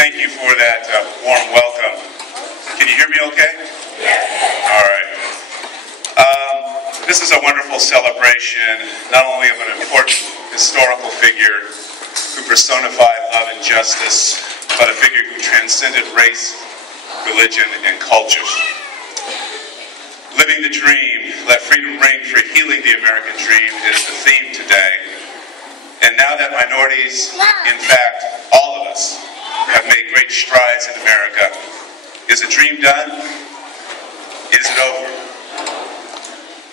thank you for that warm welcome. Can you hear me okay? All right. This is a wonderful celebration, not only of an important historical figure who personified love and justice, but a figure who transcended race, religion, and cultures. Living the dream, let freedom ring for healing the American dream is the theme today. And now that minorities, in fact, all of us, have made great strides in America, is the dream done? Is it over?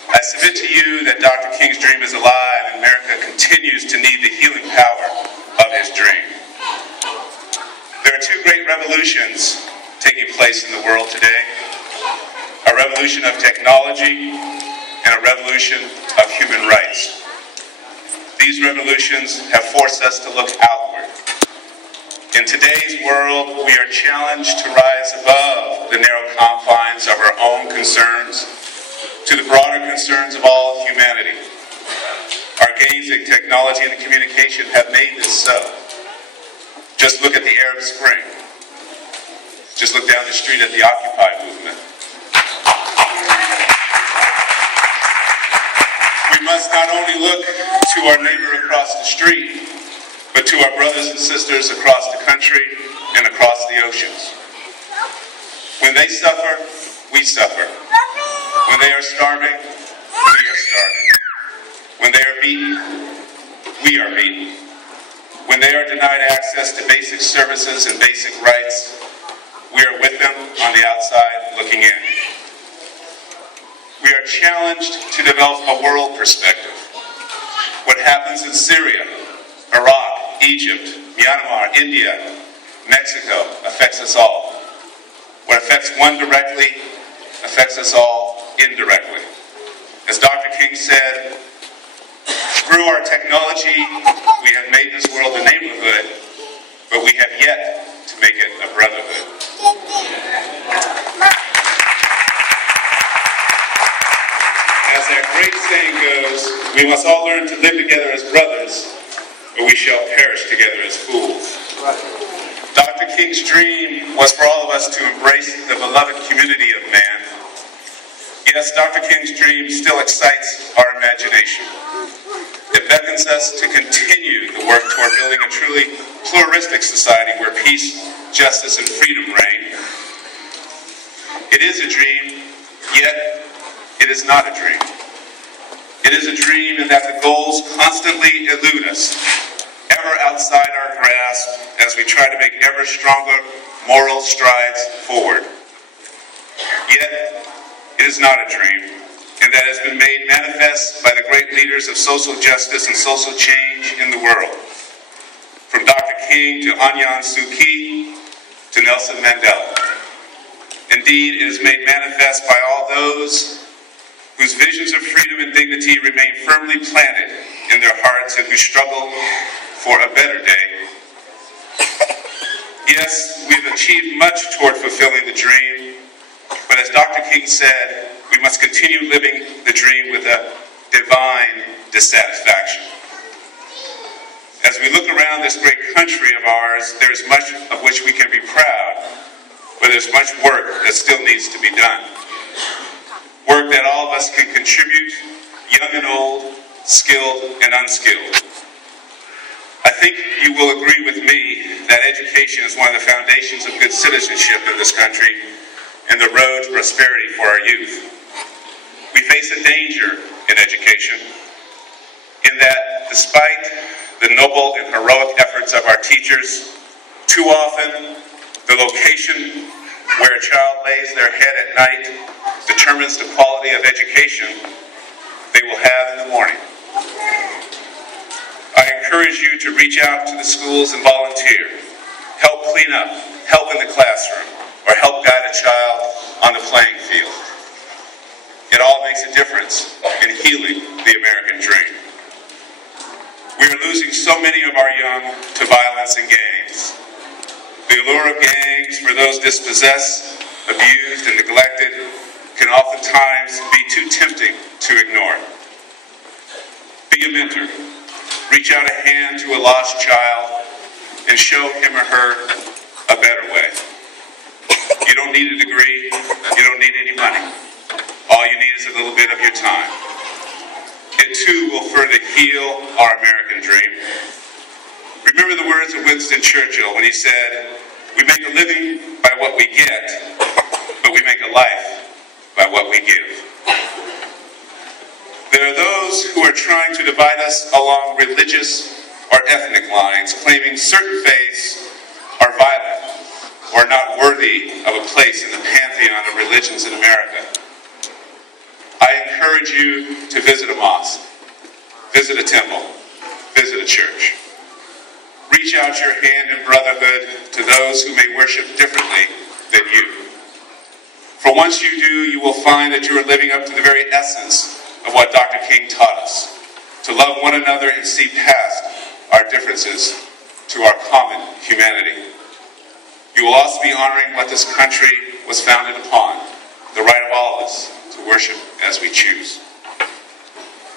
I submit to you that Dr. King's dream is alive and America continues to need the healing power of his dream. There are two great revolutions taking place in the world today. A revolution of technology and a revolution of human rights. These revolutions have forced us to look outward. In today's world, we are challenged to rise above the narrow confines of our own concerns to the broader concerns of all humanity. Our gains in technology and communication have made this so. Just look at the Arab Spring. Just look down the street at the Occupy movement. We must not only look to our neighbor across the street, but to our brothers and sisters across the country and across the oceans. When they suffer, we suffer. When they are starving, we are starving. When they are beaten, we are beaten. When they are denied access to basic services and basic rights, we are with them on the outside looking in. We are challenged to develop a world perspective. What happens in Syria, Iraq, Egypt, Myanmar, India, Mexico affects us all. What affects one directly affects us all indirectly. As Dr. King said, through our technology, we have made this world a neighborhood, but we have yet to make it a brotherhood. As that great saying goes, we must all learn to live together as brothers, or we shall perish together as fools. Dr. King's dream was for all of us to embrace the beloved community of man. Yes, Dr. King's dream still excites our imagination. It beckons us to continue the work toward building a truly pluralistic society where peace, justice, and freedom reign. It is a dream, yet it is not a dream. It is a dream in that the goals constantly elude us, ever outside our grasp as we try to make ever stronger moral strides forward. Yet, it is not a dream, and that has been made manifest by the great leaders of social justice and social change in the world. From Dr. King to Aung San Suu Kyi to Nelson Mandela. Indeed, it is made manifest by all those whose visions of freedom and dignity remain firmly planted in their hearts and who struggle for a better day. Yes, we've achieved much toward fulfilling the dream, but as Dr. King said, we must continue living the dream with a divine dissatisfaction. As we look around this great country of ours, there's much of which we can be proud, but there's much work that still needs to be done. Work that all of us can contribute, young and old, skilled and unskilled. I think you will agree with me that education is one of the foundations of good citizenship in this country and the road to prosperity for our youth. We face a danger in education in that despite the noble and heroic efforts of our teachers, too often the location where a child lays their head at night determines the quality of education they will have in the morning. I encourage you to reach out to the schools and volunteer. Help clean up, help in the classroom, or help guide a child on the playing field. It all makes a difference in healing the American dream. We are losing so many of our young to violence and gangs. The allure of gangs for those dispossessed, abused, and neglected can oftentimes be too tempting to ignore. Be a mentor. Reach out a hand to a lost child and show him or her a better way. You don't need a degree. You don't need any money. All you need is a little bit of your time. It too will further heal our American dream. Remember the words of Winston Churchill when he said, "We make a living by what we get, but we make a life by what we give." There are those who are trying to divide us along religious or ethnic lines, claiming certain faiths are violent or not worthy of a place in the pantheon of religions in America. I encourage you to visit a mosque, visit a temple, visit a church. Reach out your hand in brotherhood to those who may worship differently than you. For once you do, you will find that you are living up to the very essence of what Dr. King taught us, to love one another and see past our differences to our common humanity. You will also be honoring what this country was founded upon, the right of all of us to worship as we choose.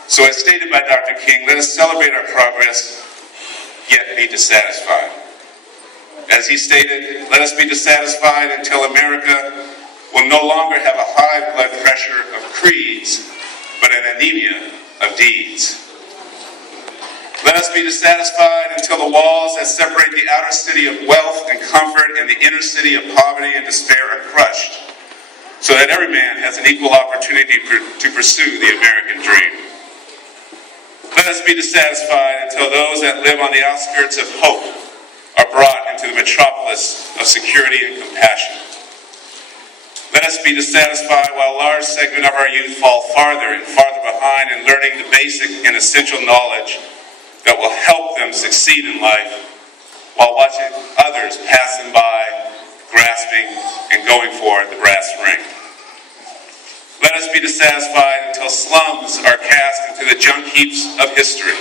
So as stated by Dr. King, let us celebrate our progress, yet be dissatisfied. As he stated, let us be dissatisfied until America will no longer have a high blood pressure of creeds, but an anemia of deeds. Let us be dissatisfied until the walls that separate the outer city of wealth and comfort and the inner city of poverty and despair are crushed, so that every man has an equal opportunity to pursue the American dream. Let us be dissatisfied until those that live on the outskirts of hope are brought into the metropolis of security and compassion. Let us be dissatisfied while a large segment of our youth fall farther and farther behind in learning the basic and essential knowledge that will help them succeed in life, while watching others passing by, grasping, and going for the brass ring. Let us be dissatisfied until slums are cast into the junk heaps of history,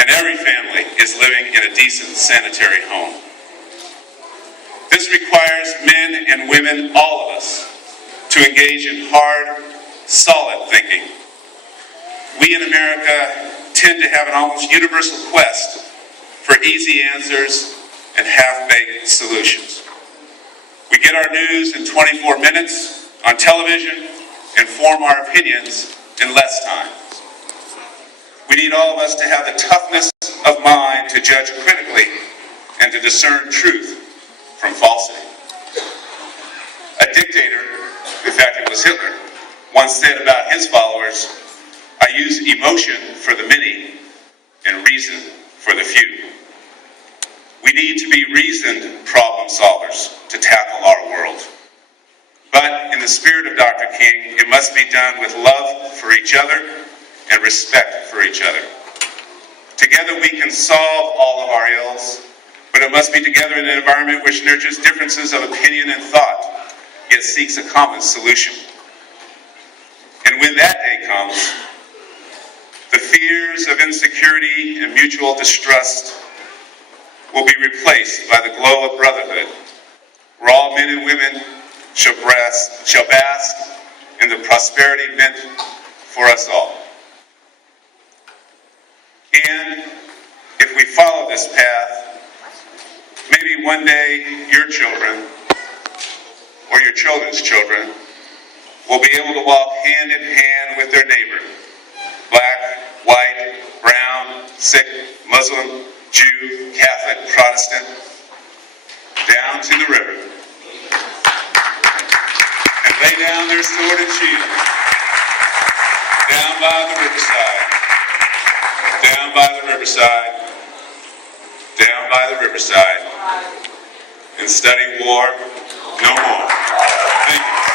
and every family is living in a decent sanitary home. This requires men and women, all of us, to engage in hard, solid thinking. We in America tend to have an almost universal quest for easy answers and half-baked solutions. We get our news in 24 minutes on television and form our opinions in less time. We need all of us to have the toughness of mind to judge critically and to discern truth from falsity. A dictator, in fact it was Hitler, once said about his followers, "I use emotion for the many and reason for the few." We need to be reasoned problem solvers to tackle our world. But in the spirit of Dr. King, it must be done with love for each other and respect for each other. Together we can solve all of our ills, but it must be together in an environment which nurtures differences of opinion and thought, yet seeks a common solution. And when that day comes, the fears of insecurity and mutual distrust will be replaced by the glow of brotherhood, where all men and women shall bask in the prosperity meant for us all. And if we follow this path, maybe one day your children or your children's children will be able to walk hand in hand with their neighbor, black, white, brown, Sikh, Muslim, Jew, Catholic, Protestant, down to the river and lay down their sword and shield down by the riverside, down by the riverside, down by the riverside, and study war no more. Thank you.